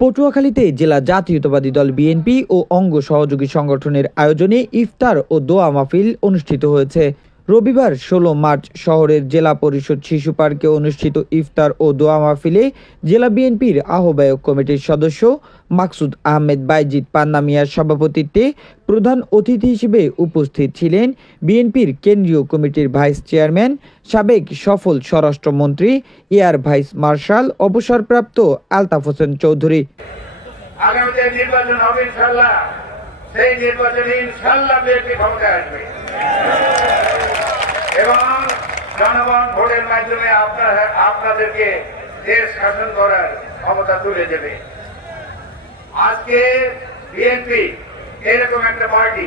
পটুয়াখালীতে জেলা জাতীয়তাবাদী দল বিএনপি ও অঙ্গ সহযোগী সংগঠনের আয়োজনে ইফতার ও দোয়া মাহফিল অনুষ্ঠিত হয়েছে। রবিবার ১৬ মার্চ শহরের জেলা পরিষদ শিশু পার্কে অনুষ্ঠিত ইফতার ও দোয়া মাহফিলে জেলা বিএনপির আহ্বায়ক কমিটির সদস্য মাকসুদ আহমেদ বাইজিদ পান্না মিয়ার সভাপতিত্বে প্রধান অতিথি হিসেবে উপস্থিত ছিলেন বিএনপির কেন্দ্রীয় কমিটির ভাইস চেয়ারম্যান, সাবেক সফল স্বরাষ্ট্রমন্ত্রী, এয়ার ভাইস মার্শাল অবসরপ্রাপ্ত আলতাফ হোসেন চৌধুরী। আগামীতে নির্বাচন হবে ইনশাআল্লাহ, সেই নির্বাচনে ইনশাআল্লাহ বিএনপি ক্ষমতায় আসবে এবং জনগণ ভোটের মাধ্যমে আপনাদেরকে দেশ শাসন করার ক্ষমতা তুলে দেবে। আজকে বিএনপি এরকম একটা পার্টি,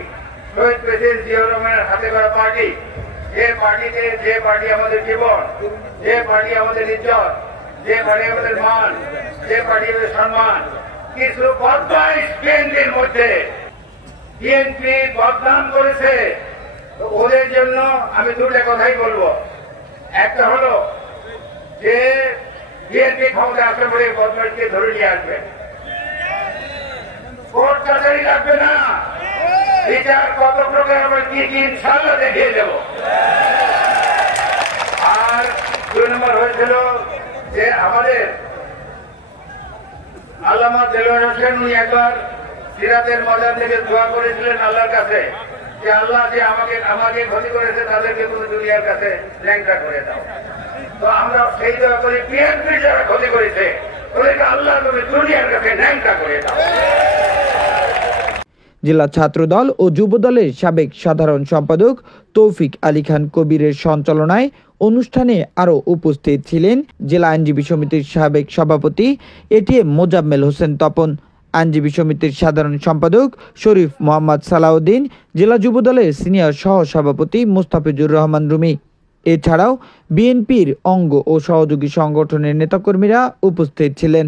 শহীদ প্রেসিডেন্ট জিয়াউর রহমানের হাতে করা পার্টি, যে পার্টি আমাদের জীবন, যে পার্টি আমাদের ইজ্জত, যে পার্টি আমাদের মান, যে পার্টি আমাদের সম্মান, কিছু বদমাইশ বিএনপির মধ্যে বিএনপি বদনাম করেছে। ওদের জন্য আমি দুটো কথাই বলবো। একটা হলো যে বিএনপি ক্ষমতা আসলে পরে বদমাইশকে ধরে নিয়ে আসবে, কোর্ট কাছারি লাগবে না, বিচার কত প্রকার আমরা কি ইনশাআল্লাহ দেখিয়ে দেব। আর ২ নম্বর হয়েছিল যে আমাদের আল্লামা দেলোয়ার হোসেন, উনি একবার সিরাতের মজার থেকে দোয়া করেছিলেন আল্লাহর কাছে যে আল্লাহ যে আমাকে ক্ষতি করেছে তাদেরকে কোনো দুনিয়ার কাছে ল্যাংটা করে দাও। তো আমরা সেই দোয়া করি, বিএনপি যারা ক্ষতি করেছে ওদেরকে আল্লাহ তুমি দুনিয়ার কাছে ল্যাংটা করে দাও। জেলা ছাত্রদল ও যুবদলের সাবেক সাধারণ সম্পাদক তৌফিক আলী খান কবিরের সঞ্চালনায় অনুষ্ঠানে আরও উপস্থিত ছিলেন জেলা আইনজীবী সমিতির সাবেক সভাপতি এটিএম মোজাম্মেল হোসেন তপন, আইনজীবী সমিতির সাধারণ সম্পাদক শরীফ মোহাম্মদ সালাউদ্দিন, জেলা যুবদলের সিনিয়র সহ সভাপতি মোস্তাফিজুর রহমান রুমি। এছাড়াও বিএনপির অঙ্গ ও সহযোগী সংগঠনের নেতাকর্মীরা উপস্থিত ছিলেন।